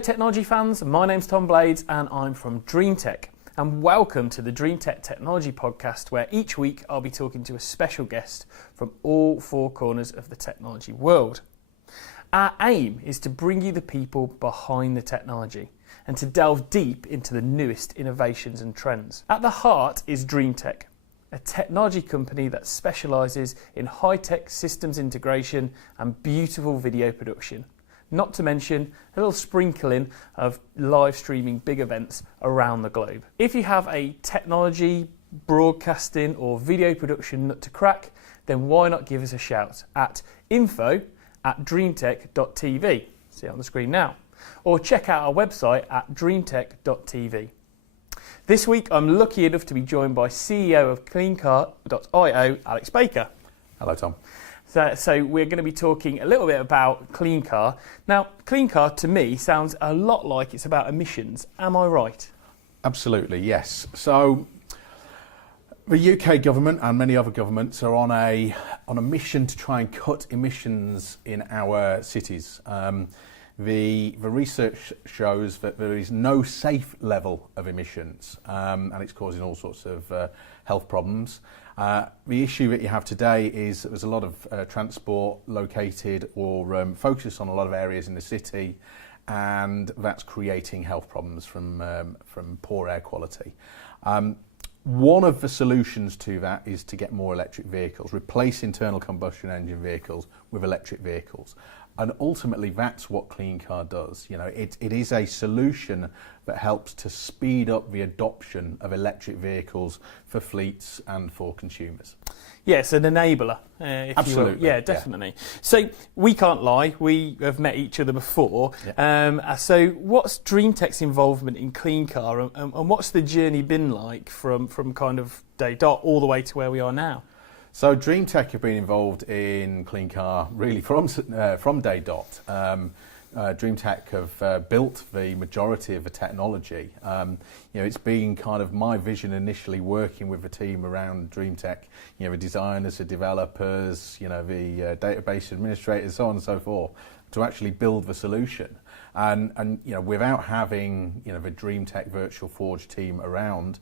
technology fans, my name's Tom Blades and I'm from Dreamtek, and welcome to the Dreamtek Technology Podcast, where each week I'll be talking to a special guest from all four corners of the technology world. Our aim is to bring you the people behind the technology and to delve deep into the newest innovations and trends. At the heart is Dreamtek, a technology company that specialises in high-tech systems integration and beautiful video production. Not to mention a little sprinkling of live streaming big events around the globe. If you have a technology, broadcasting or video production nut to crack, then why not give us a shout at info@dreamtek.tv, see it on the screen now, or check out our website at dreamtek.tv. This week I'm lucky enough to be joined by CEO of Cleancar.io, Alex Baker. Hello Tom. So we're going to be talking a little bit about Cleancar. Now, Cleancar to me sounds a lot like it's about emissions. Am I right? Absolutely, yes. So the UK government and many other governments are on a mission to try and cut emissions in our cities. The research shows that there is no safe level of emissions, and it's causing all sorts of health problems. The issue that you have today is that there's a lot of transport located or focused on a lot of areas in the city, and that's creating health problems from poor air quality. One of the solutions to that is to get more electric vehicles, replace internal combustion engine vehicles with electric vehicles. And ultimately, that's what Cleancar does. You know, it is a solution that helps to speed up the adoption of electric vehicles for fleets and for consumers. Yes, an enabler, if Absolutely. you will. Yeah, definitely. Yeah. So we can't lie, we have met each other before. Yeah. So what's Dreamtek's involvement in Cleancar, and what's the journey been like from kind of day dot all the way to where we are now? So Dreamtek have been involved in Cleancar really from day dot. Dreamtek have built the majority of the technology. It's been kind of my vision initially, working with the team around Dreamtek, the designers, the developers, the database administrators, so on and so forth, to actually build the solution. And without having the Dreamtek Virtual Forge team around,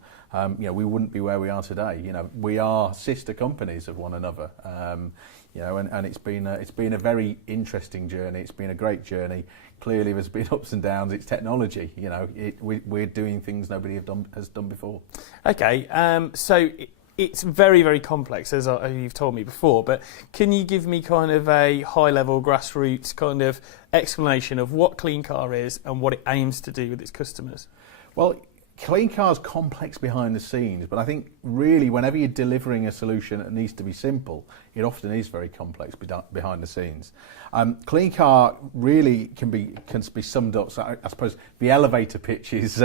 we wouldn't be where we are today. We are sister companies of one another. And it's been a very interesting journey. It's been a great journey. Clearly, there's been ups and downs. It's technology. We're doing things nobody has done before. Okay, so it's very, very complex, as you've told me before, but can you give me kind of a high-level, grassroots kind of explanation of what Cleancar is and what it aims to do with its customers? Well, Cleancar's complex behind the scenes, but I think really whenever you're delivering a solution that needs to be simple, it often is very complex behind the scenes. Cleancar really can be summed up. So I suppose the elevator pitch is,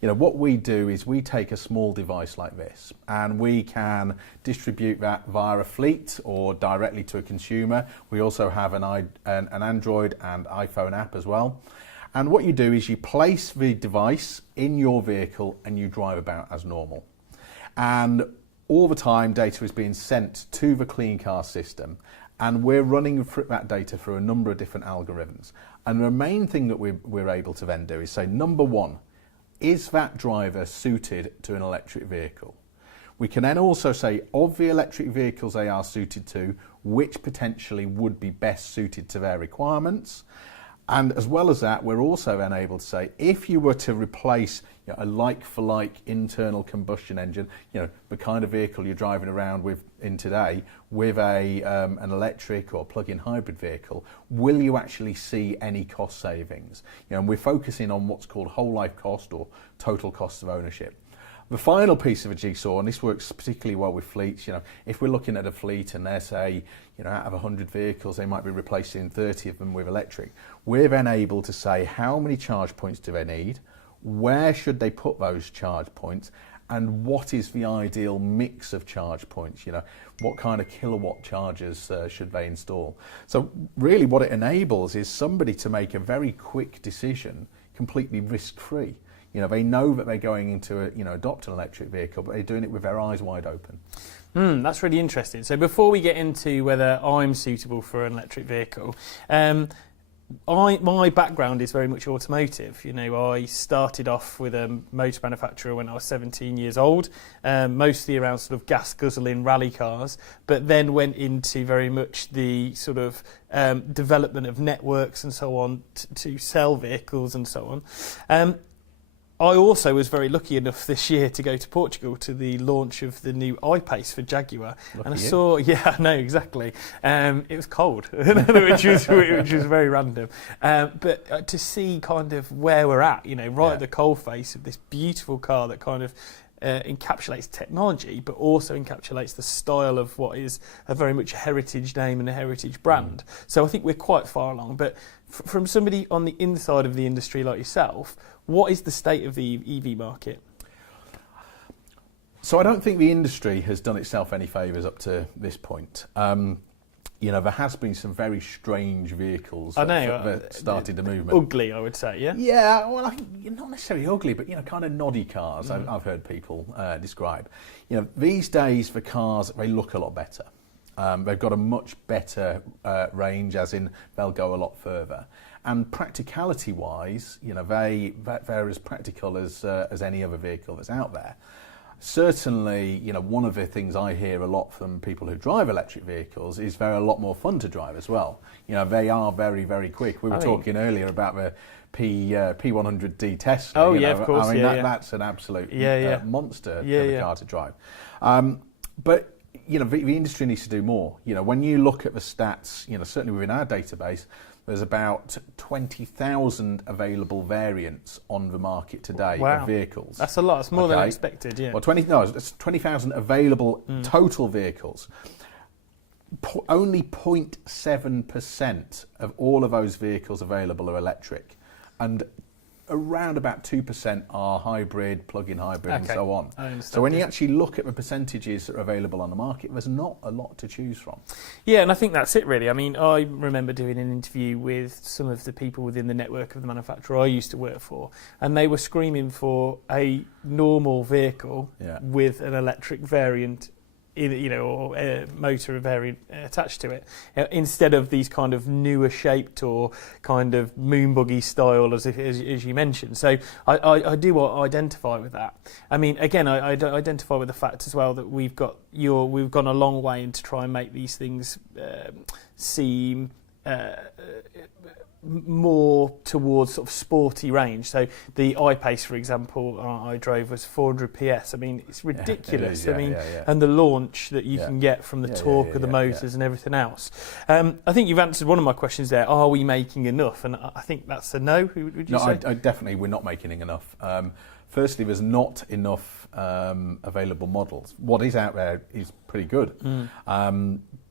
what we do is we take a small device like this and we can distribute that via a fleet or directly to a consumer. We also have an Android and iPhone app as well. And what you do is you place the device in your vehicle and you drive about as normal. And all the time data is being sent to the Cleancar system, and we're running that data through a number of different algorithms. And the main thing that we're able to then do is say, number one, is that driver suited to an electric vehicle? We can then also say, of the electric vehicles they are suited to, which potentially would be best suited to their requirements. And as well as that, we're also then able to say, if you were to replace a like-for-like internal combustion engine, the kind of vehicle you're driving around with in today, with an electric or plug-in hybrid vehicle, will you actually see any cost savings? And we're focusing on what's called whole life cost or total cost of ownership. The final piece of a jigsaw, and this works particularly well with fleets, if we're looking at a fleet and they're say, out of 100 vehicles, they might be replacing 30 of them with electric. We're then able to say how many charge points do they need, where should they put those charge points, and what is the ideal mix of charge points, what kind of kilowatt chargers should they install. So really what it enables is somebody to make a very quick decision, completely risk-free. They know that they're going into adopt an electric vehicle, but they're doing it with their eyes wide open. That's really interesting. So before we get into whether I'm suitable for an electric vehicle, my background is very much automotive. I started off with a motor manufacturer when I was 17 years old, mostly around sort of gas guzzling rally cars, but then went into very much the sort of development of networks and so on to sell vehicles and so on. I also was very lucky enough this year to go to Portugal to the launch of the new I-Pace for Jaguar. Lucky and I you. saw, yeah, I know, exactly. It was cold, which was very random. But to see kind of where we're at, at the coalface of this beautiful car that kind of encapsulates technology, but also encapsulates the style of what is a very much a heritage name and a heritage brand. So I think we're quite far along. But from somebody on the inside of the industry like yourself, what is the state of the EV market? So I don't think the industry has done itself any favours up to this point. There has been some very strange vehicles that started the movement. Ugly, I would say, yeah? Yeah, well, not necessarily ugly, but, kind of noddy cars, I've heard people describe. These days for cars, they look a lot better. They've got a much better range, as in they'll go a lot further. And practicality-wise, they're as practical as any other vehicle that's out there. Certainly, one of the things I hear a lot from people who drive electric vehicles is they're a lot more fun to drive as well. They are very, very quick. We were talking earlier about the P100D Tesla. Oh, yeah, of course. That's an absolute monster of a car to drive. But the industry needs to do more. When you look at the stats, certainly within our database, there's about 20,000 available variants on the market today of vehicles. That's a lot. It's more than I expected, yeah. Well, it's 20,000 available total vehicles. Only 0.7% of all of those vehicles available are electric. And around about 2% are hybrid, plug-in hybrid, and so on. So when you actually look at the percentages that are available on the market, there's not a lot to choose from. Yeah, and I think that's it really. I mean, I remember doing an interview with some of the people within the network of the manufacturer I used to work for, and they were screaming for a normal vehicle with an electric variant or a motor variant attached to it, instead of these kind of newer shaped or kind of moon buggy style, as you mentioned. So I do identify with that. I mean, again, I identify with the fact as well that we've gone a long way into try and make these things seem more towards sort of sporty range. So the I-Pace, for example, I drove was 400 PS. I mean, it's ridiculous. And the launch that you can get from the torque of the motors and everything else. I think you've answered one of my questions there. Are we making enough? And I think that's a no. Would you say? No, definitely we're not making enough. Firstly, there's not enough available models. What is out there is pretty good.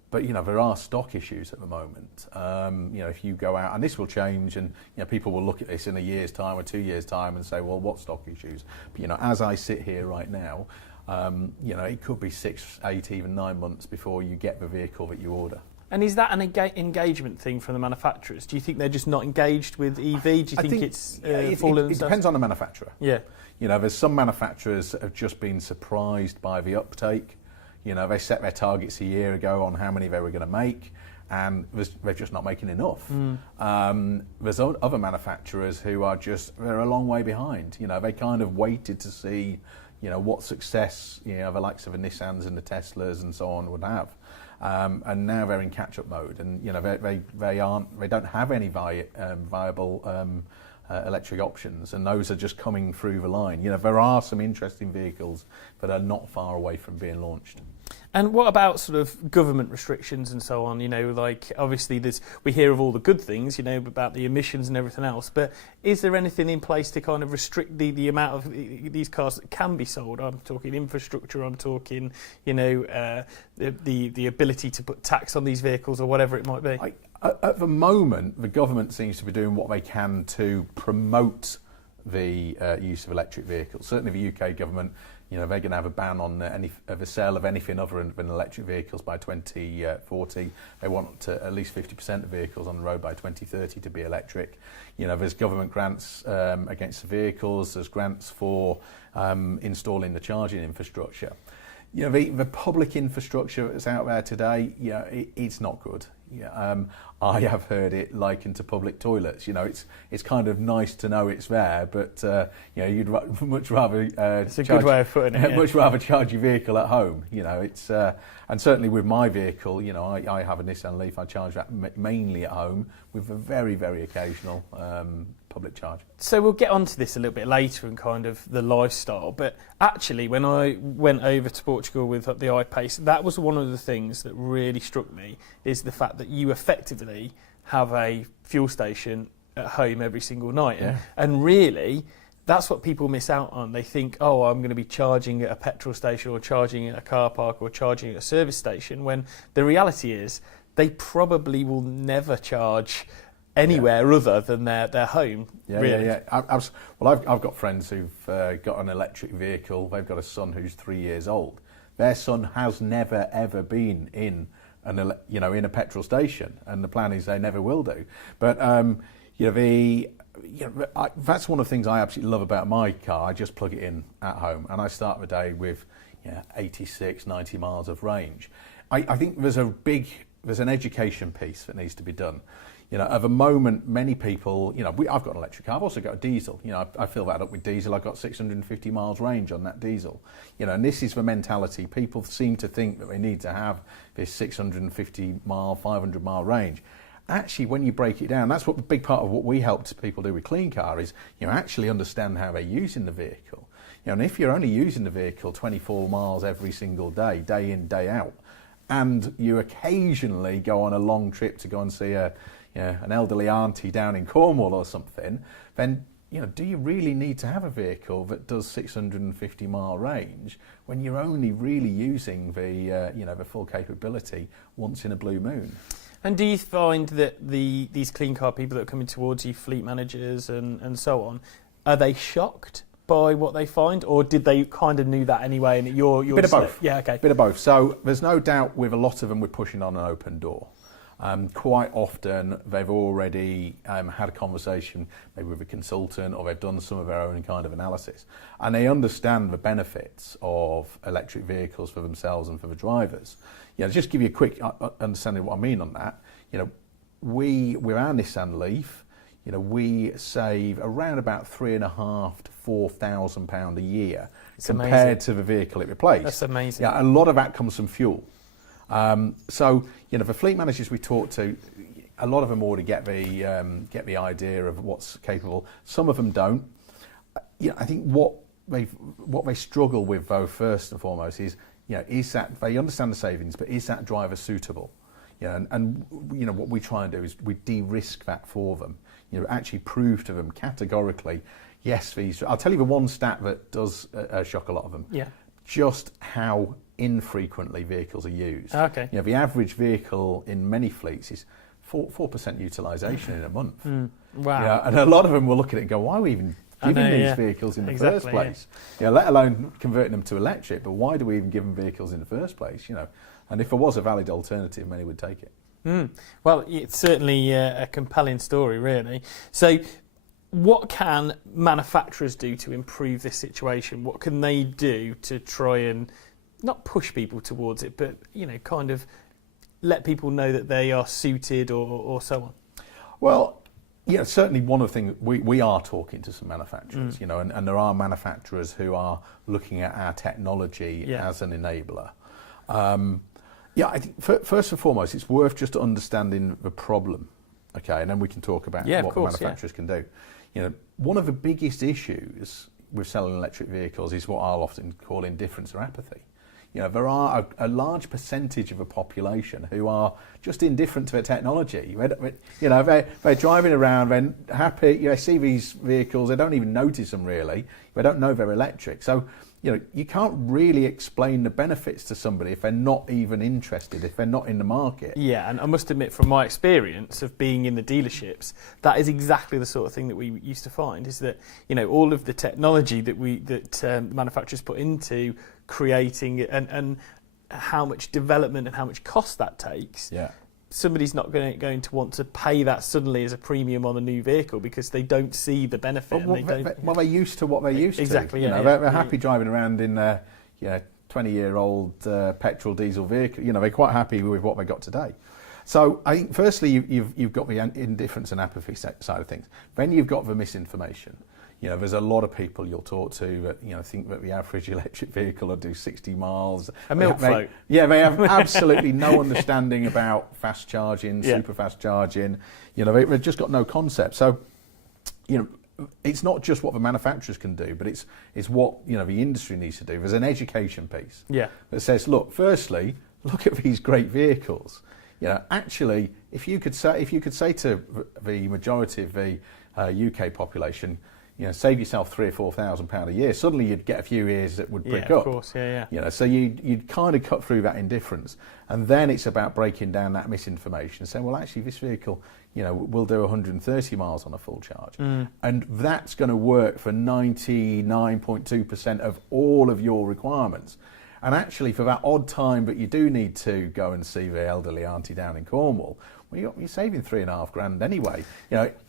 But, there are stock issues at the moment. If you go out, and this will change, and, people will look at this in a year's time or 2 years' time and say, well, what stock issues? But, as I sit here right now, it could be 6, 8, even 9 months before you get the vehicle that you order. And is that an engagement thing from the manufacturers? Do you think they're just not engaged with EV? Do you think it's fallen? It depends on the manufacturer. Yeah. There's some manufacturers that have just been surprised by the uptake. They set their targets a year ago on how many they were going to make, and they're just not making enough. There's other manufacturers who they're a long way behind. They kind of waited to see, what success, the likes of the Nissans and the Teslas and so on would have. And now they're in catch-up mode, and they don't have any viable electric options, and those are just coming through the line. There are some interesting vehicles that are not far away from being launched. And what about sort of government restrictions and so on? Like obviously we hear of all the good things, about the emissions and everything else, but is there anything in place to kind of restrict the amount of these cars that can be sold? I'm talking infrastructure, I'm talking, the ability to put tax on these vehicles or whatever it might be. At the moment, the government seems to be doing what they can to promote the use of electric vehicles. Certainly the UK government, they're going to have a ban on the sale of anything other than electric vehicles by 2040. They want at least 50% of vehicles on the road by 2030 to be electric. There's government grants against the vehicles. There's grants for installing the charging infrastructure. The public infrastructure that's out there today, it's not good. Yeah, I have heard it likened to public toilets. It's kind of nice to know it's there, but you'd much rather it's a good way of putting it. Much rather charge your vehicle at home. It's and certainly with my vehicle, I have a Nissan Leaf. I charge that mainly at home with a very, very occasional public charge. So we'll get onto this a little bit later and kind of the lifestyle. But actually, when I went over to Portugal with the I-Pace, that was one of the things that really struck me, is the fact that you effectively have a fuel station at home every single night. Yeah. And really, that's what people miss out on. They think, oh, I'm going to be charging at a petrol station or charging at a car park or charging at a service station, when the reality is they probably will never charge anywhere other than their home. Yeah, really. Well, I've got friends who've got an electric vehicle. They've got a son who's 3 years old. Their son has never ever been in in a petrol station, and the plan is they never will do. But that's one of the things I absolutely love about my car. I just plug it in at home, and I start the day with 86, 90 miles of range. I think there's an education piece that needs to be done. At the moment, many people, I've got an electric car. I've also got a diesel. I fill that up with diesel. I've got 650 miles range on that diesel. And this is the mentality. People seem to think that they need to have this 650 mile, 500 mile range. Actually, when you break it down, that's what a big part of what we help people do with Cleancar is, actually understand how they're using the vehicle. And if you're only using the vehicle 24 miles every single day, day in, day out, and you occasionally go on a long trip to go and see an elderly auntie down in Cornwall or something, then do you really need to have a vehicle that does 650 mile range when you're only really using the full capability once in a blue moon? And do you find that these Cleancar people that are coming towards you, fleet managers and so on, are they shocked by what they find, or did they kind of knew that anyway? And you're bit of both. Yeah, okay. Bit of both. So there's no doubt with a lot of them we're pushing on an open door. Quite often they've already had a conversation maybe with a consultant, or they've done some of their own kind of analysis, and they understand the benefits of electric vehicles for themselves and for the drivers. Just give you a quick understanding of what I mean on that. With our Nissan Leaf, we save around about £3,500 to £4,000 a year compared to the vehicle it replaced. That's amazing. Yeah, a lot of that comes from fuel. The fleet managers we talk to, a lot of them already get the idea of what's capable. Some of them don't. I think what they struggle with, though, first and foremost is that they understand the savings, but is that driver suitable? And what we try and do is we de-risk that for them. Actually prove to them categorically, yes, these. I'll tell you the one stat that does shock a lot of them. Yeah. Just how infrequently vehicles are used. Okay. The average vehicle in many fleets is 4% utilisation in a month. Wow. And a lot of them will look at it and go, why are we even giving these vehicles in the first place? Let alone converting them to electric, but why do we even give them vehicles in the first place? And if there was a valid alternative, many would take it. Well, it's certainly a compelling story, really. So what can manufacturers do to improve this situation? What can they do to try and not push people towards it, but kind of let people know that they are suited or so on? Well, certainly one of the things we are talking to some manufacturers, and there are manufacturers who are looking at our technology as an enabler. I think first and foremost, it's worth just understanding the problem, okay, and then we can talk about what the manufacturers can do. One of the biggest issues with selling electric vehicles is what I'll often call indifference or apathy. There are a large percentage of a population who are just indifferent to the technology. They're driving around, they're happy, they see these vehicles, they don't even notice them really, they don't know they're electric. So, you can't really explain the benefits to somebody if they're not even interested, if they're not in the market. Yeah, and I must admit, from my experience of being in the dealerships, that is exactly the sort of thing that we used to find, is that, all of the technology that manufacturers put into creating it and how much development and how much cost that takes. Yeah. Somebody's not going to want to pay that suddenly as a premium on a new vehicle because they don't see the benefit. They're used to what they're used to. Exactly. They're happy driving around in 20-year-old petrol diesel vehicle. They're quite happy with what they got today. So I think firstly you've got the indifference and apathy side of things. Then you've got the misinformation. There's a lot of people you'll talk to that think that the average electric vehicle will do 60 miles. A milk float. They have absolutely no understanding about fast charging, super fast charging. They've just got no concept. So, it's not just what the manufacturers can do, but it's what the industry needs to do. There's an education piece that says, look, firstly, look at these great vehicles. Actually, if you could say to the majority of the UK population, save yourself £3,000 or £4,000 a year, suddenly you'd get a few ears that would prick up. Of course, So you'd kind of cut through that indifference, and then it's about breaking down that misinformation and saying, well, actually, this vehicle, will do 130 miles on a full charge, and that's going to work for 99.2% of all of your requirements. And actually, for that odd time that you do need to go and see the elderly auntie down in Cornwall, well, you're saving £3,500 anyway.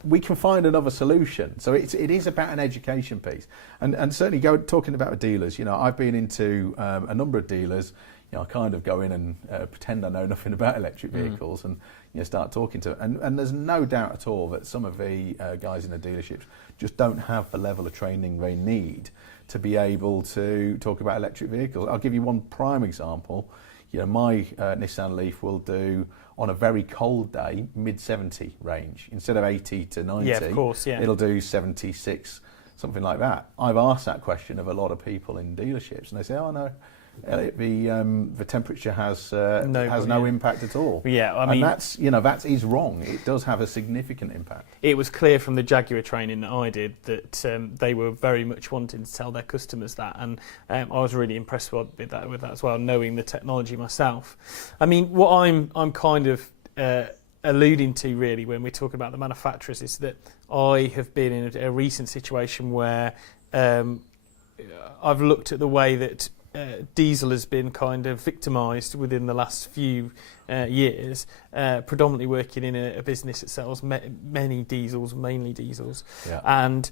We can find another solution. So it is about an education piece, and certainly talking about the dealers. I've been into a number of dealers. I kind of go in and pretend I know nothing about electric vehicles and start talking to them. And there's no doubt at all that some of the guys in the dealerships just don't have the level of training they need to be able to talk about electric vehicles. I'll give you one prime example. My Nissan Leaf will do, on a very cold day, mid-70 range. Instead of 80 to 90, of course, it'll do 76, something like that. I've asked that question of a lot of people in dealerships, and they say, oh, no, the temperature has no impact at all. And that is wrong. It does have a significant impact. It was clear from the Jaguar training that I did that they were very much wanting to tell their customers that, and I was really impressed with that as well, knowing the technology myself. I mean, what I'm kind of alluding to really when we talk about the manufacturers is that I have been in a recent situation where I've looked at the way that diesel has been kind of victimised within the last few years, predominantly working in a business that sells mainly diesels, and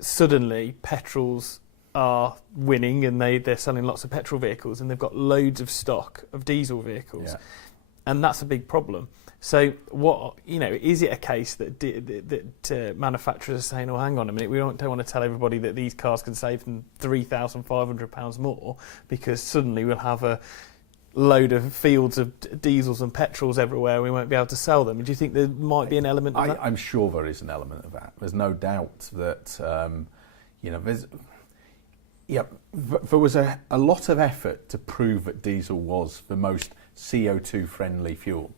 suddenly petrols are winning, and they're selling lots of petrol vehicles, and they've got loads of stock of diesel vehicles, and that's a big problem. So, is it a case that manufacturers are saying, "Oh, hang on a minute, we don't want to tell everybody that these cars can save them £3,500 more because suddenly we'll have a load of fields of diesels and petrols everywhere, and we won't be able to sell them." Do you think there might be an element of that? I'm sure there is an element of that. There's no doubt that there was a lot of effort to prove that diesel was the most CO2 friendly fuel.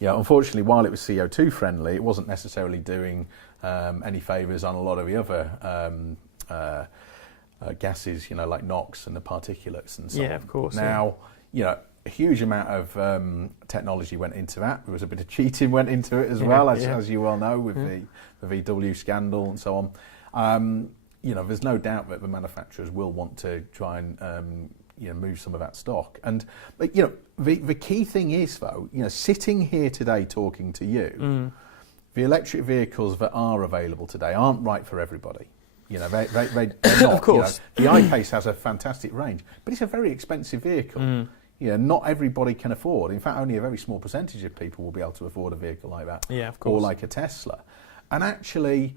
Unfortunately, while it was CO2 friendly, it wasn't necessarily doing any favours on a lot of the other gases, like NOx and the particulates and so on. Yeah, of course. Now, a huge amount of technology went into that. There was a bit of cheating went into it as well, as you well know, with the VW scandal and so on. There's no doubt that the manufacturers will want to try and move some of that stock. But the key thing is, though, sitting here today talking to you, the electric vehicles that are available today aren't right for everybody. They're not. Of course. The I-Pace has a fantastic range, but it's a very expensive vehicle. Not everybody can afford. In fact, only a very small percentage of people will be able to afford a vehicle like that. Yeah, of course. Or like a Tesla. And actually,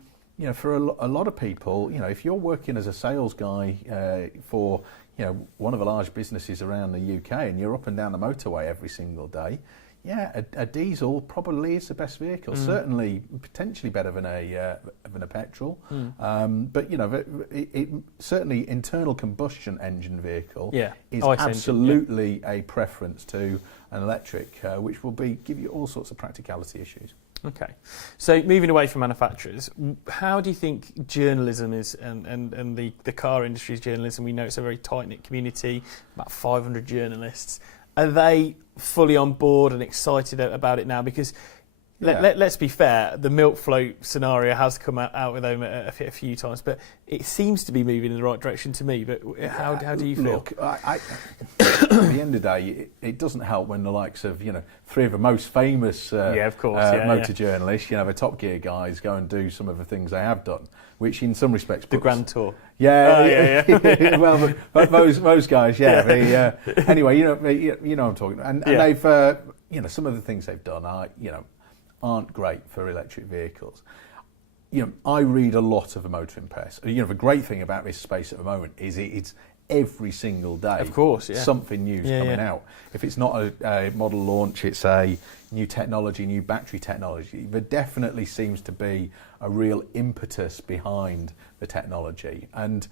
for a lot of people, if you're working as a sales guy for one of the large businesses around the UK, and you're up and down the motorway every single day, a diesel probably is the best vehicle. Certainly, potentially better than a petrol. But certainly internal combustion engine vehicle is absolutely a preference to an electric, which will give you all sorts of practicality issues. Okay, so moving away from manufacturers, how do you think journalism is, and the car industry's journalism? We know it's a very tight-knit community, about 500 journalists. Are they fully on board and excited about it now? Because let's be fair, the milk float scenario has come out with them a few times, but it seems to be moving in the right direction to me. But how do you feel? Look, at the end of the day, it doesn't help when the likes of three of the most famous motor journalists, the Top Gear guys, go and do some of the things they have done, which in some respects the Grand Tour. Well, but those guys, anyway, you know what I'm talking about, and they've. some of the things they've done aren't great for electric vehicles. I read a lot of the motoring press. The great thing about this space at the moment is it's every single day. Of course, yeah. Something new's coming out. If it's not a model launch, it's a new technology, new battery technology. There definitely seems to be a real impetus behind the technology. And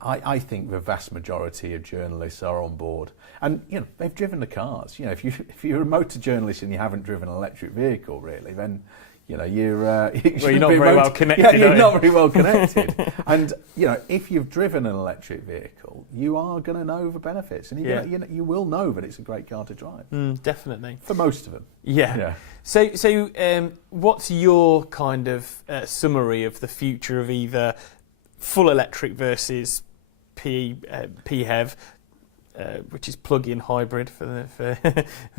I think the vast majority of journalists are on board. And, they've driven the cars. If you're a motor journalist and you haven't driven an electric vehicle, really, then, you're not very well connected. Yeah, you're not very well connected. And, if you've driven an electric vehicle, you are going to know the benefits. And you will know that it's a great car to drive. Definitely. For most of them. Yeah. So what's your kind of summary of the future of either full electric versus PHEV, which is plug-in hybrid for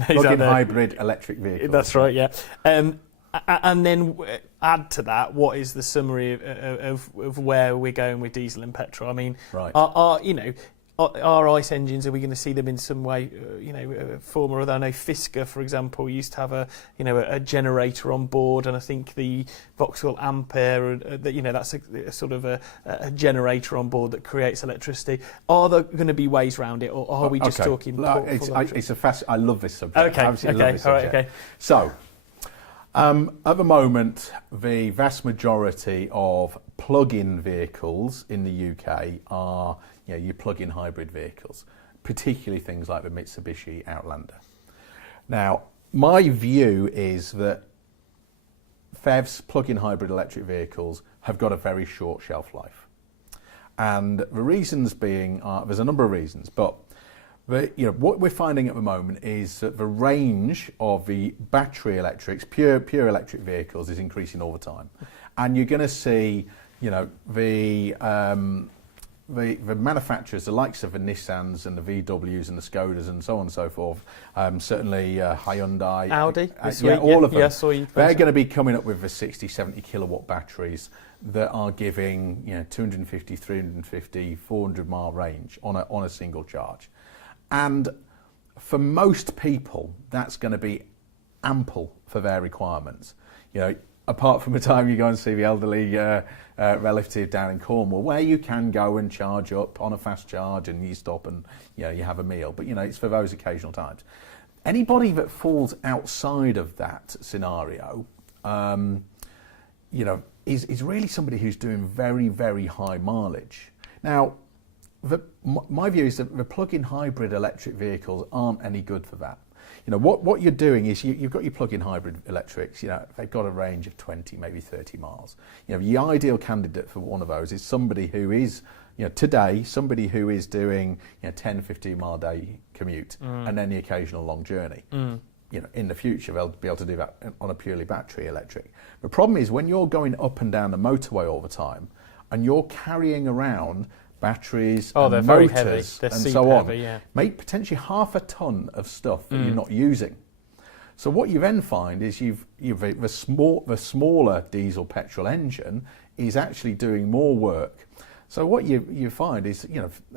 plug-in hybrid electric vehicle. That's right, yeah. And then add to that, what is the summary of where we're going with diesel and petrol? I mean, right. Are ICE engines, are we going to see them in some way, form or other? I know Fisker, for example, used to have a generator on board, and I think the Vauxhall Ampere, that's a sort of a generator on board that creates electricity. Are there going to be ways around it, or are we just talking? I love this subject. Okay, love this subject. All right, okay. So, at the moment, the vast majority of plug-in vehicles in the UK are your plug-in hybrid vehicles, particularly things like the Mitsubishi Outlander. Now, my view is that PHEVs, plug-in hybrid electric vehicles, have got a very short shelf life. And the reasons being, there's a number of reasons, but what we're finding at the moment is that the range of the battery electrics, pure electric vehicles, is increasing all the time. And you're going to see, the manufacturers, the likes of the Nissans and the VWs and the Skodas and so on and so forth, certainly Hyundai, Audi, all of them, yeah, saw you they're going to be coming up with the 60, 70 kilowatt batteries that are giving 250, 350, 400 mile range on a single charge. And for most people, that's going to be ample for their requirements. Apart from the time you go and see the elderly relative down in Cornwall, where you can go and charge up on a fast charge and you stop and you have a meal. But it's for those occasional times. Anybody that falls outside of that scenario, is really somebody who's doing very, very high mileage. Now, my view is that the plug-in hybrid electric vehicles aren't any good for that. What you're doing is you've got your plug-in hybrid electrics, they've got a range of 20, maybe 30 miles. The ideal candidate for one of those is somebody who is, today, somebody who is doing 10, 15 mile a day commute and then the occasional long journey. In the future, they'll be able to do that on a purely battery electric. The problem is when you're going up and down the motorway all the time and you're carrying around batteries and motors and so on, make potentially half a ton of stuff that you're not using. So what you then find is the smaller diesel petrol engine is actually doing more work. So what you find is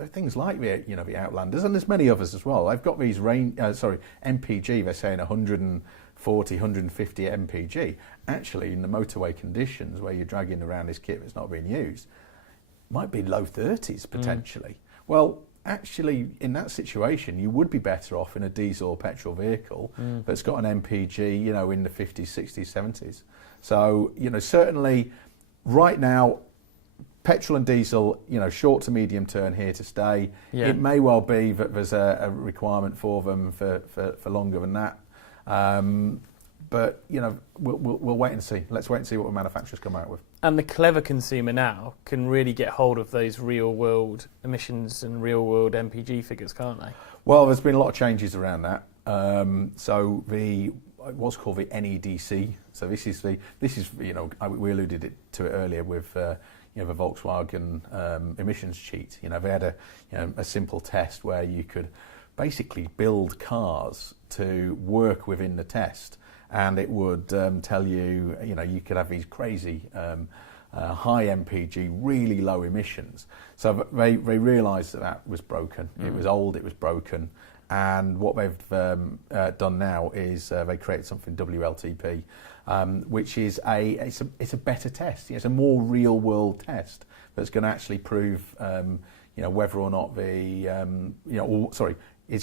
things like the Outlanders, and there's many others as well. They've got these MPG. They're saying 140, 150 MPG. Actually, in the motorway conditions where you're dragging around this kit that's not being used, might be low 30s potentially. Well, actually, in that situation, you would be better off in a diesel or petrol vehicle that's got an MPG, in the 50s, 60s, 70s. So, certainly, right now, petrol and diesel, short to medium term here to stay. Yeah. It may well be that there's a requirement for them for longer than that. But we'll wait and see. Let's wait and see what the manufacturers come out with. And the clever consumer now can really get hold of those real-world emissions and real-world MPG figures, can't they? Well, there's been a lot of changes around that. So what's called the NEDC. So this is we alluded to it earlier with the Volkswagen emissions cheat. They had a simple test where you could basically build cars to work within the test. And it would tell you, you could have these crazy high MPG, really low emissions. So they realised that was broken. It was old, it was broken, and what they've done now is they created something WLTP, which is it's a better test. It's a more real world test that's going to actually prove whether or not it's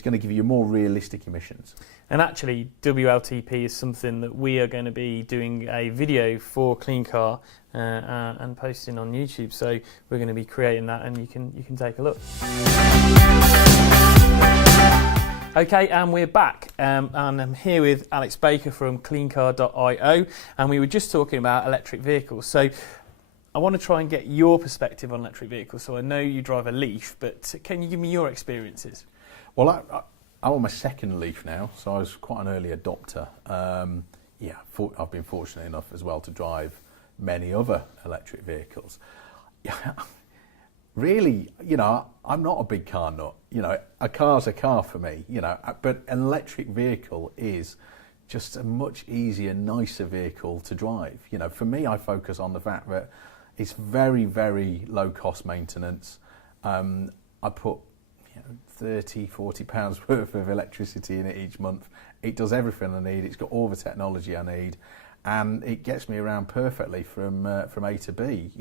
going to give you more realistic emissions. And actually, WLTP is something that we are going to be doing a video for Cleancar and posting on YouTube. So we're going to be creating that, and you can take a look. Okay, and we're back, and I'm here with Alex Baker from Cleancar.io, and we were just talking about electric vehicles. So I want to try and get your perspective on electric vehicles. So I know you drive a Leaf, but can you give me your experiences? Well, I'm on my second Leaf now, so I was quite an early adopter. I've been fortunate enough as well to drive many other electric vehicles. Really, I'm not a big car nut. A car's a car for me, but an electric vehicle is just a much easier, nicer vehicle to drive. For me, I focus on the fact that it's very, very low cost maintenance. I put 30-40 pounds worth of electricity in it each month. It does everything I need. It's got all the technology I need, and it gets me around perfectly from A to B.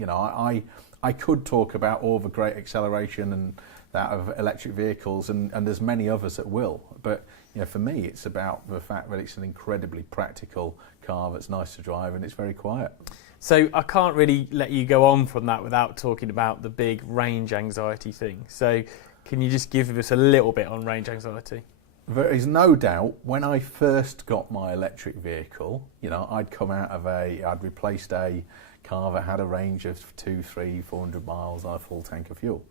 I could talk about all the great acceleration and that of electric vehicles, and there's many others that will. But for me, it's about the fact that it's an incredibly practical car that's nice to drive, and it's very quiet. So I can't really let you go on from that without talking about the big range anxiety thing. So can you just give us a little bit on range anxiety? There is no doubt, when I first got my electric vehicle, I'd replaced a car that had a range of 200, 300, 400 miles on a full tank of fuel.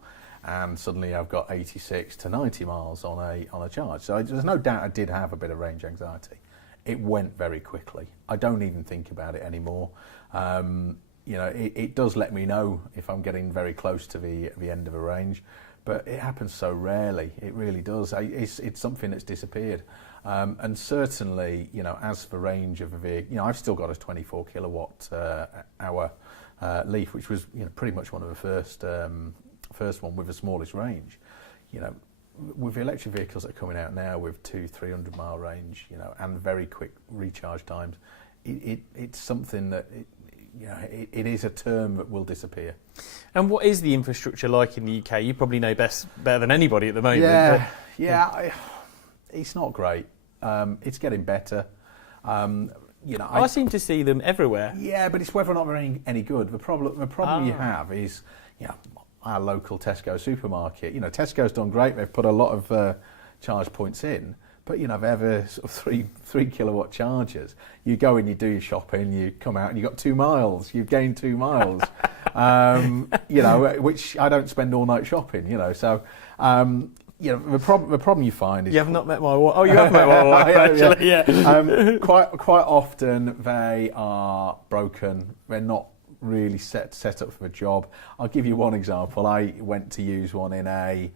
And suddenly I've got 86 to 90 miles on a charge. So there's no doubt I did have a bit of range anxiety. It went very quickly. I don't even think about it anymore. It does let me know if I'm getting very close to the end of a range, but it happens so rarely. It really does. It's something that's disappeared. And certainly, as for range of a vehicle, I've still got a 24 kilowatt hour Leaf, which was pretty much one of the first one with the smallest range. With the electric vehicles that are coming out now with 200-300 mile range, and very quick recharge times, it's something that it is a term that will disappear. And what is the infrastructure like in the UK? You probably know better than anybody at the moment. It's not great. It's getting better. I seem to see them everywhere. Yeah, but it's whether or not they're any good. The problem you have is, our local Tesco supermarket. Tesco's done great. They've put a lot of charge points in, but they have a sort of 3 kilowatt chargers. You go and you do your shopping, you come out and you've got 2 miles. You've gained 2 miles. Which I don't spend all night shopping. So. The problem you find is... You have not met my wife. Oh, you have met my wife, actually, yeah. Quite often they are broken. They're not really set up for the job. I'll give you one example. I went to use one in a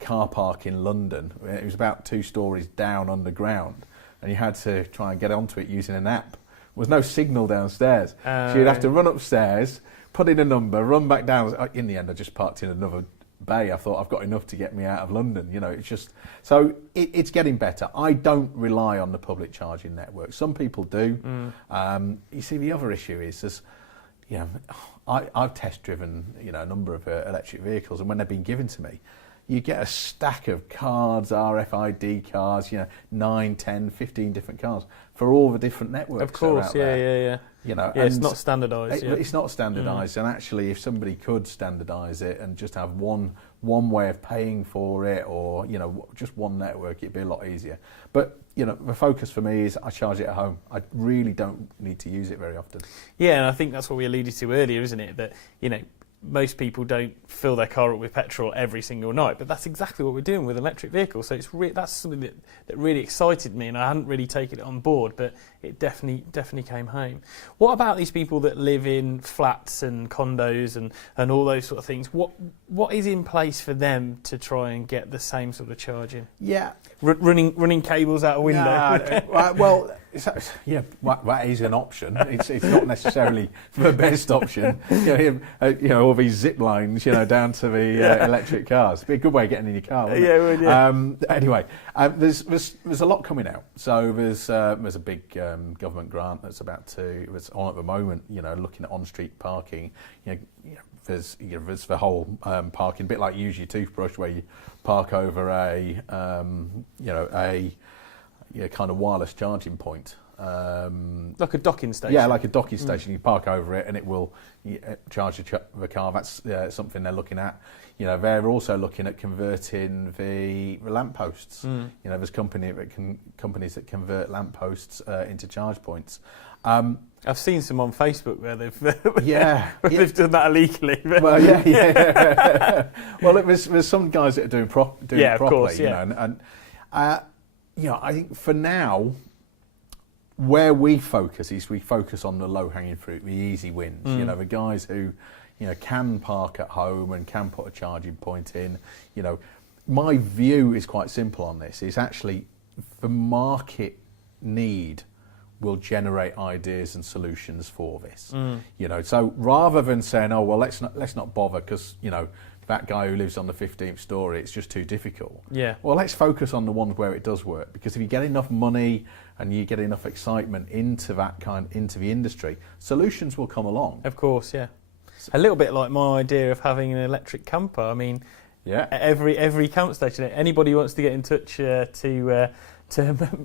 car park in London. It was about 2 stories down underground, and you had to try and get onto it using an app. There was no signal downstairs. So you'd have to run upstairs, put in a number, run back down. In the end, I just parked in another bay. I thought I've got enough to get me out of London. It's just so it's getting better. I don't rely on the public charging network. Some people do. You see, the other issue is I've test driven a number of electric vehicles, and when they've been given to me, you get a stack of cards, RFID cards, 9, 10, 15 different cards for all the different networks. Of course, that are out there. It's not standardised. It's not standardised, and actually, if somebody could standardise it and just have one way of paying for it, or just one network, it'd be a lot easier. But the focus for me is I charge it at home. I really don't need to use it very often. Yeah, and I think that's what we alluded to earlier, isn't it? That most people don't fill their car up with petrol every single night, but that's exactly what we're doing with electric vehicles. So that's something that really excited me, and I hadn't really taken it on board, but it definitely came home. What about these people that live in flats and condos and all those sort of things? What is in place for them to try and get the same sort of charging? Yeah, running cables out a window. Well, Yeah, that is an option. It's not necessarily the best option. All these zip lines, down to the electric cars. It'd be a good way of getting in your car, wouldn't it? Yeah, it would, yeah. Anyway, there's a lot coming out. So there's a big government grant that's it's on at the moment. Looking at on-street parking. There's the whole parking, a bit like use your toothbrush, where you park over a kind of wireless charging point. Like a docking station. Yeah, like a docking station. You park over it and it will charge the car. That's something they're looking at. They're also looking at converting the lampposts. There's companies that convert lampposts into charge points. I've seen some on Facebook where they've they've done that illegally. Well, yeah. Well, there's some guys that are doing it properly. Of course, I think for now, where we focus on the low-hanging fruit, the easy wins. The guys who, can park at home and can put a charging point in. My view is quite simple on this. Is actually the market need will generate ideas and solutions for this. So rather than saying, oh well, let's not bother because that guy who lives on the 15th story, it's just too difficult. Yeah. Well, let's focus on the ones where it does work, because if you get enough money and you get enough excitement into the industry, solutions will come along. Of course, yeah. A little bit like my idea of having an electric camper. I mean, every camp station. Anybody who wants to get in touch to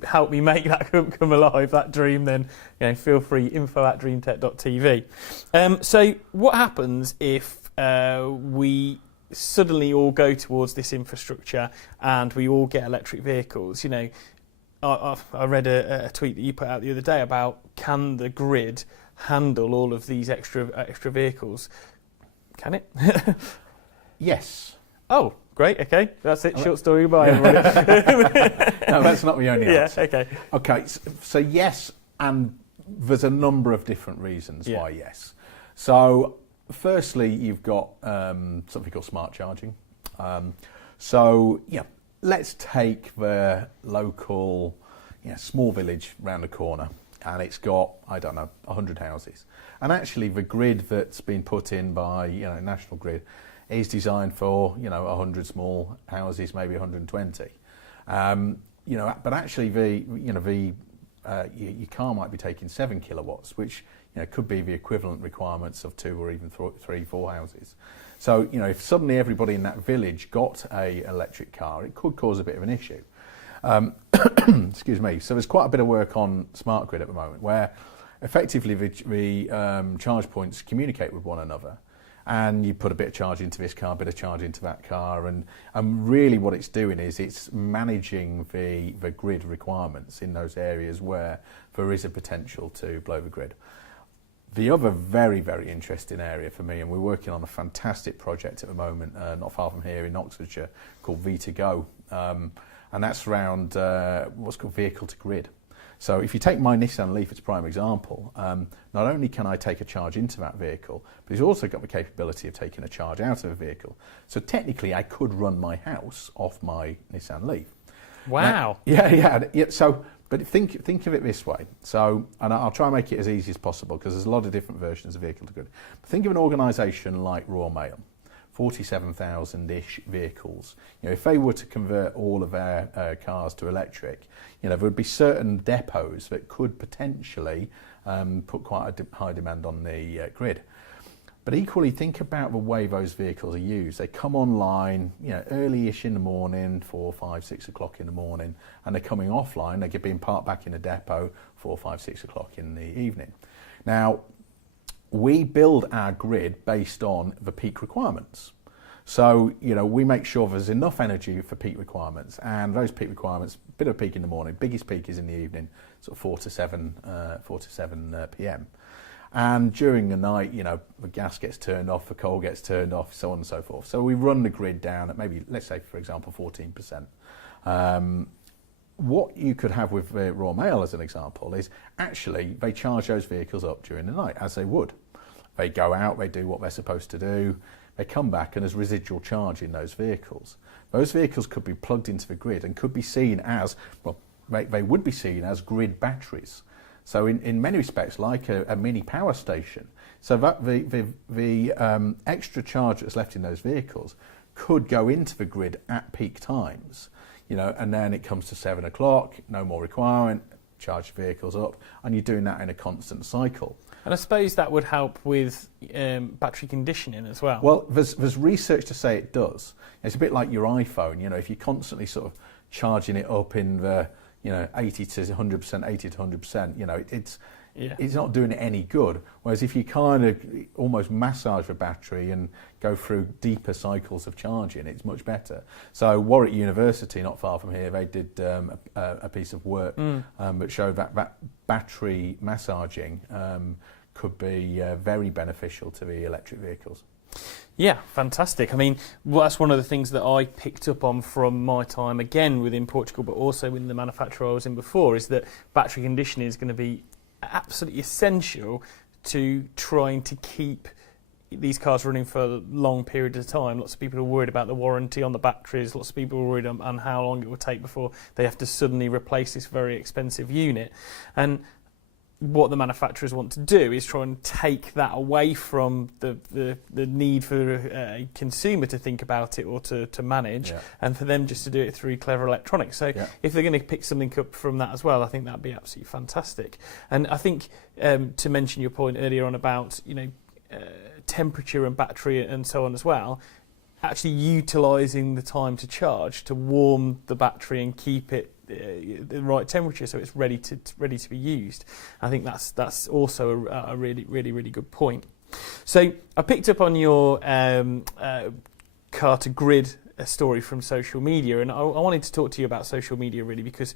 help me make that come alive, that dream, then feel free. info@dreamtek.tv. So what happens if we suddenly all go towards this infrastructure and we all get electric vehicles? I read a tweet that you put out the other day about, can the grid handle all of these extra vehicles? Can it? Yes. Oh, great. Okay, that's it. Short story. Goodbye, everybody. No, that's not the only answer. Yeah. Okay. Okay. So yes, and there's a number of different reasons why yes. So firstly, you've got something called smart charging. Let's take the local, small village round the corner, and it's got, 100 houses. And actually, the grid that's been put in by, National Grid is designed for, 100 small houses, maybe 120. But actually, your car might be taking 7 kilowatts, which could be the equivalent requirements of 2 or even 3, 4 houses. So, if suddenly everybody in that village got a electric car, it could cause a bit of an issue. Excuse me. So there's quite a bit of work on smart grid at the moment, where effectively the charge points communicate with one another, and you put a bit of charge into this car, a bit of charge into that car, and really what it's doing is it's managing the grid requirements in those areas where there is a potential to blow the grid. The other very, very interesting area for me, and we're working on a fantastic project at the moment, not far from here in Oxfordshire, called V2Go, and that's around what's called vehicle to grid. So if you take my Nissan Leaf as a prime example, not only can I take a charge into that vehicle, but it's also got the capability of taking a charge out of a vehicle. So technically I could run my house off my Nissan Leaf. Wow. Now, yeah. So, but think of it this way. So, and I'll try and make it as easy as possible, because there's a lot of different versions of vehicle to grid. But think of an organisation like Royal Mail, 47,000-ish vehicles. If they were to convert all of their cars to electric, there would be certain depots that could potentially put quite a high demand on the grid. But equally, think about the way those vehicles are used. They come online, early-ish in the morning, 4, 5, 6 o'clock in the morning, and they're coming offline. They're being parked back in a depot 4, 5, 6 o'clock in the evening. Now, we build our grid based on the peak requirements. So, we make sure there's enough energy for peak requirements, and those peak requirements, bit of peak in the morning, biggest peak is in the evening, sort of 4 to 7 p.m. And during the night, the gas gets turned off, the coal gets turned off, so on and so forth. So we run the grid down at maybe, let's say, for example, 14%. What you could have with Royal Mail, as an example, is actually they charge those vehicles up during the night, as they would. They go out, they do what they're supposed to do, they come back, and there's residual charge in those vehicles. Those vehicles could be plugged into the grid and could be seen as, well, they would be seen as grid batteries. So in many respects, like a mini power station. So that the extra charge that's left in those vehicles could go into the grid at peak times, and then it comes to 7 o'clock, no more requirement, charge the vehicles up, and you're doing that in a constant cycle. And I suppose that would help with battery conditioning as well. Well, there's research to say it does. It's a bit like your iPhone. If you're constantly sort of charging it up in the 80 to 100%, 80 to 100%, it's not doing it any good. Whereas if you kind of almost massage the battery and go through deeper cycles of charging, it's much better. So Warwick University, not far from here, they did a piece of work that showed that battery massaging could be very beneficial to the electric vehicles. Yeah, fantastic. I mean, that's one of the things that I picked up on from my time, again, within Portugal, but also in the manufacturer I was in before, is that battery conditioning is going to be absolutely essential to trying to keep these cars running for a long period of time. Lots of people are worried about the warranty on the batteries. Lots of people are worried on how long it will take before they have to suddenly replace this very expensive unit. And what the manufacturers want to do is try and take that away from the need for a consumer to think about it or to manage, and for them just to do it through clever electronics. So if they're going to pick something up from that as well, I think that'd be absolutely fantastic. And I think to mention your point earlier on about temperature and battery and so on as well, actually utilising the time to charge to warm the battery and keep it the right temperature so it's ready to be used. I think that's also a really good point. So I picked up on your car to grid story from social media, and I wanted to talk to you about social media really because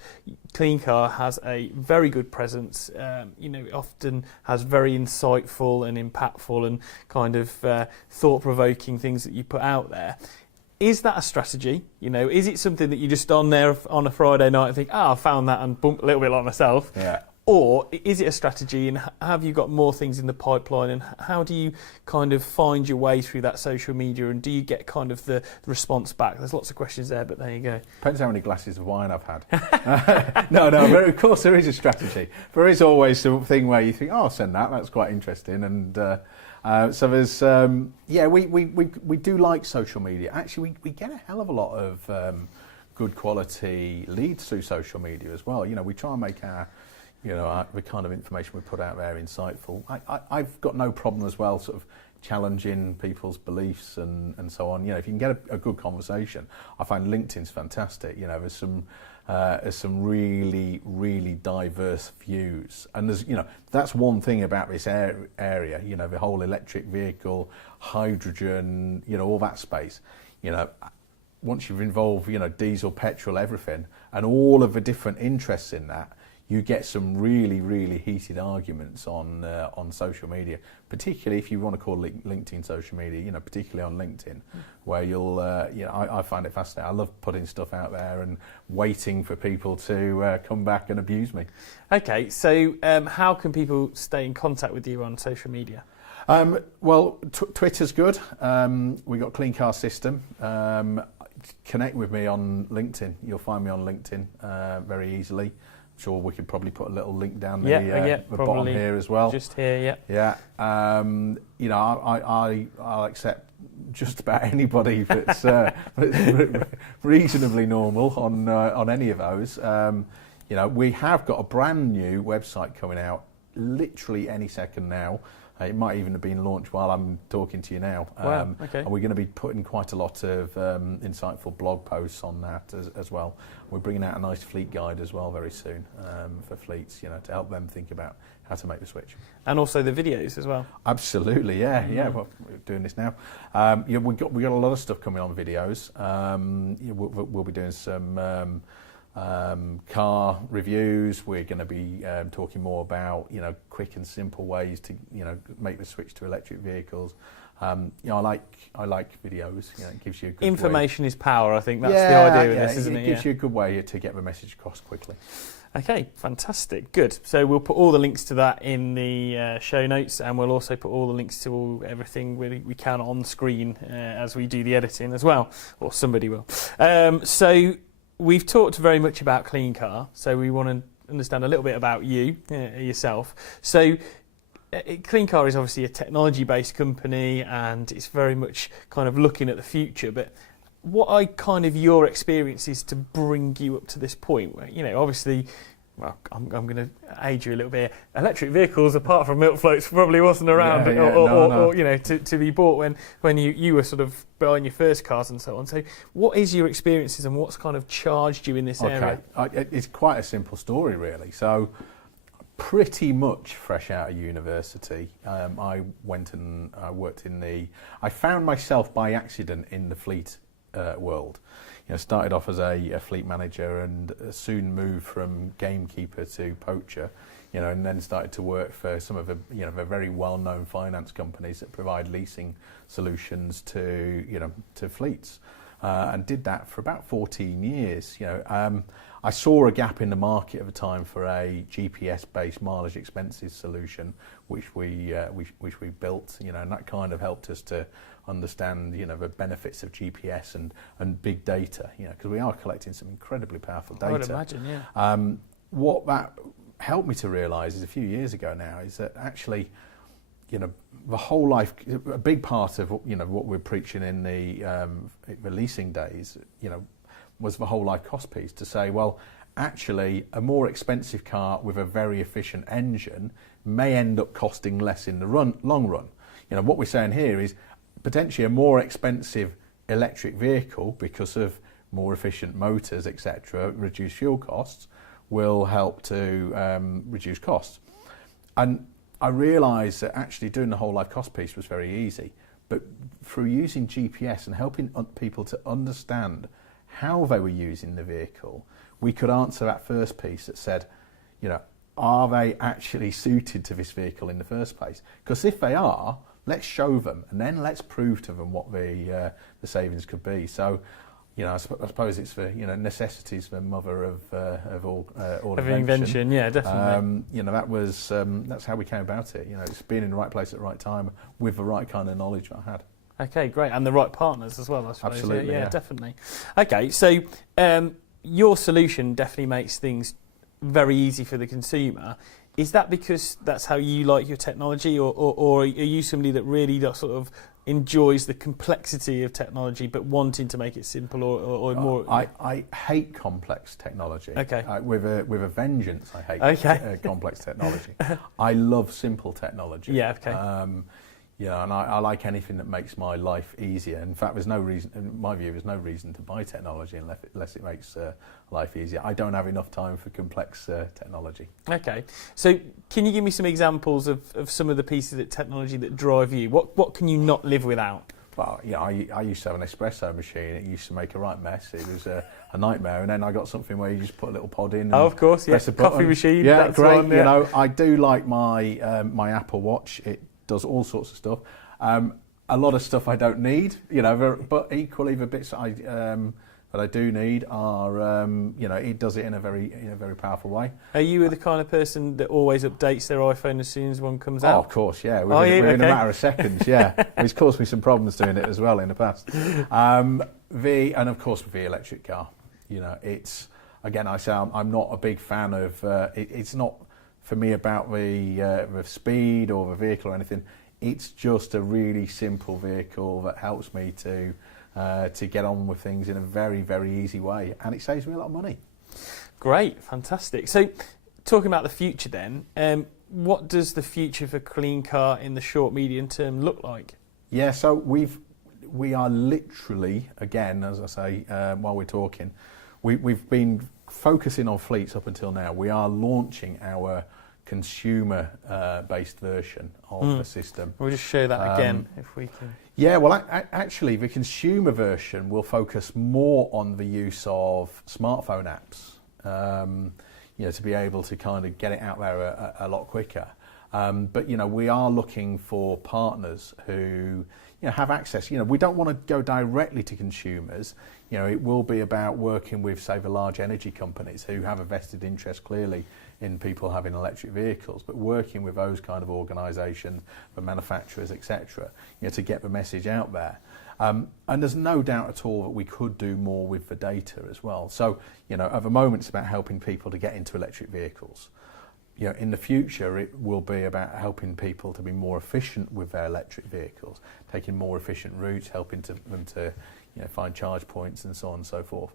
Cleancar has a very good presence. It often has very insightful and impactful and kind of thought-provoking things that you put out there. Is that a strategy? Is it something that you're just on there on a Friday night and think, I found that and bump a little bit like myself? Yeah. Or is it a strategy, and have you got more things in the pipeline, and how do you kind of find your way through that social media, and do you get kind of the response back? There's lots of questions there, but there you go. Depends how many glasses of wine I've had. No, of course there is a strategy. There is always something where you think, I'll send that's quite interesting, and so there's, we do like social media. Actually, we get a hell of a lot of good quality leads through social media as well. We try and make the kind of information we put out there insightful. I've got no problem as well sort of challenging people's beliefs and so on. If you can get a good conversation, I find LinkedIn's fantastic. There's some really diverse views, and there's that's one thing about this area. The whole electric vehicle, hydrogen, all that space. Once you've involved diesel, petrol, everything, and all of the different interests in that, you get some really heated arguments on social media, particularly if you want to call LinkedIn social media, particularly on LinkedIn, where you'll, I find it fascinating. I love putting stuff out there and waiting for people to come back and abuse me. Okay, so how can people stay in contact with you on social media? Well, Twitter's good. We've got Cleancar System. Connect with me on LinkedIn. You'll find me on LinkedIn very easily. Sure, we could probably put a little link down the bottom here as well. Just here, yeah. I'll accept just about anybody that's reasonably normal on any of those. We have got a brand new website coming out literally any second now. It might even have been launched while I'm talking to you now. Wow, okay. And we're going to be putting quite a lot of insightful blog posts on that as well. We're bringing out a nice fleet guide as well very soon for fleets, to help them think about how to make the switch. And also the videos as well. Absolutely, yeah. Well, we're doing this now. We got a lot of stuff coming on videos. We'll be doing some car reviews. We're going to be talking more about quick and simple ways to make the switch to electric vehicles. I like videos. It gives you a good information is power. I think that's the idea of this, isn't it? It gives you a good way to get the message across quickly. Okay, fantastic, good. So we'll put all the links to that in the show notes, and we'll also put all the links to everything we can on screen as we do the editing as well, or somebody will. So we've talked very much about Cleancar, so we want to understand a little bit about you yourself. So Cleancar is obviously a technology-based company, and it's very much kind of looking at the future. But what are kind of your experiences to bring you up to this point? Where, you know, obviously, well, I'm going to age you a little bit. Electric vehicles, apart from milk floats, probably wasn't around, or you know, to be bought when you were sort of buying your first cars and so on. So, what is your experiences, and what's kind of charged you in this area? It's quite a simple story, really. So, pretty much fresh out of university, I went and I worked I found myself by accident in the fleet world. You know, started off as a fleet manager, and soon moved from gamekeeper to poacher. You know, and then started to work for some of the very well-known finance companies that provide leasing solutions to fleets, and did that for about 14 years. You know, I saw a gap in the market at the time for a GPS-based mileage expenses solution, which we built. You know, and that kind of helped us to understand, you know, the benefits of GPS and big data. You know, because we are collecting some incredibly powerful data. I would imagine, yeah. What that helped me to realise is a few years ago now is that actually, you know, the whole life, a big part of, you know, what we're preaching in the leasing days, you know, was the whole life cost piece, to say, well, actually a more expensive car with a very efficient engine may end up costing less in the long run. You know, what we're saying here is potentially a more expensive electric vehicle, because of more efficient motors, etc., reduce fuel costs, will help to reduce costs. And I realised that actually doing the whole life cost piece was very easy, but through using GPS and helping people to understand how they were using the vehicle, we could answer that first piece that said, you know, are they actually suited to this vehicle in the first place? Because if they are, let's show them, and then let's prove to them what the savings could be. So, you know, I suppose it's for, you know, necessity is the mother of all invention. Yeah, definitely. You know, that's how we came about it. You know, it's being in the right place at the right time with the right kind of knowledge that I had. Okay, great, and the right partners as well, I suppose. Absolutely, yeah, definitely. Okay, so your solution definitely makes things very easy for the consumer. Is that because that's how you like your technology, or are you somebody that really sort of enjoys the complexity of technology but wanting to make it simple or more? I hate complex technology. Okay. With a vengeance, I hate complex technology. I love simple technology. Yeah, okay. Yeah, and I like anything that makes my life easier. In fact, there's no reason, in my view, there's no reason to buy technology unless it makes life easier. I don't have enough time for complex technology. Okay. So can you give me some examples of some of the pieces of technology that drive you? What can you not live without? Well, yeah, I used to have an espresso machine. It used to make a right mess. It was a nightmare. And then I got something where you just put a little pod in. And of course, yeah. Press a button. Coffee machine. Yeah, that's great. One, yeah. You know, I do like my Apple Watch. It does all sorts of stuff. A lot of stuff I don't need, you know, but equally the bits that I do need are, you know, it does it in a very powerful way. Are you the kind of person that always updates their iPhone as soon as one comes out? Oh, of course, yeah. Within a matter of seconds, yeah. It's caused me some problems doing it as well in the past. And of course with the electric car, you know, it's, again, I say I'm not a big fan of, it's not for me about the speed or the vehicle or anything. It's just a really simple vehicle that helps me to get on with things in a very, very easy way, and it saves me a lot of money. Great, fantastic. So, talking about the future then, what does the future for Cleancar in the short, medium term look like? Yeah, so we are literally, again, as I say, while we're talking, we've been focusing on fleets up until now. We are launching our consumer-based version of the system. We'll just show that again, if we can. Yeah, well, actually, the consumer version will focus more on the use of smartphone apps, you know, to be able to kind of get it out there a lot quicker. But, you know, we are looking for partners who, you know, have access. You know, we don't want to go directly to consumers. You know, it will be about working with, say, the large energy companies who have a vested interest clearly in people having electric vehicles, but working with those kind of organisations, the manufacturers, etc., to get the message out there. And there's no doubt at all that we could do more with the data as well. So, at the moment it's about helping people to get into electric vehicles. In the future it will be about helping people to be more efficient with their electric vehicles, taking more efficient routes, helping them to find charge points and so on and so forth.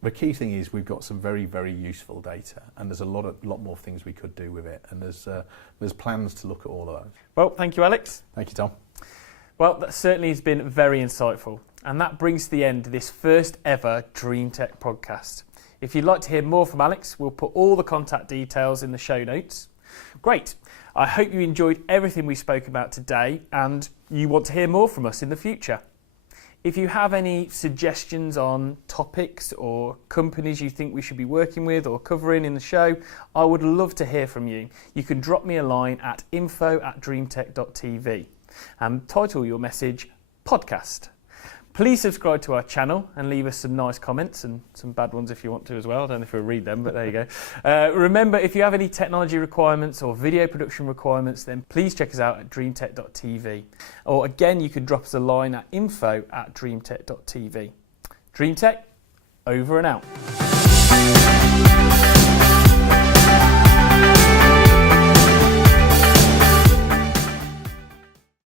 The key thing is we've got some very, very useful data, and there's a lot more things we could do with it, and there's plans to look at all of those. Well, thank you, Alex. Thank you, Tom. Well, that certainly has been very insightful, and that brings to the end of this first ever Dreamtek podcast. If you'd like to hear more from Alex, we'll put all the contact details in the show notes. Great. I hope you enjoyed everything we spoke about today, and you want to hear more from us in the future. If you have any suggestions on topics or companies you think we should be working with or covering in the show, I would love to hear from you. You can drop me a line at info@dreamtek.tv and title your message podcast. Please subscribe to our channel and leave us some nice comments, and some bad ones if you want to as well. I don't know if we'll read them, but there you go. Remember, if you have any technology requirements or video production requirements, then please check us out at dreamtek.tv. Or again, you can drop us a line at info@dreamtek.tv. Dreamtek, over and out.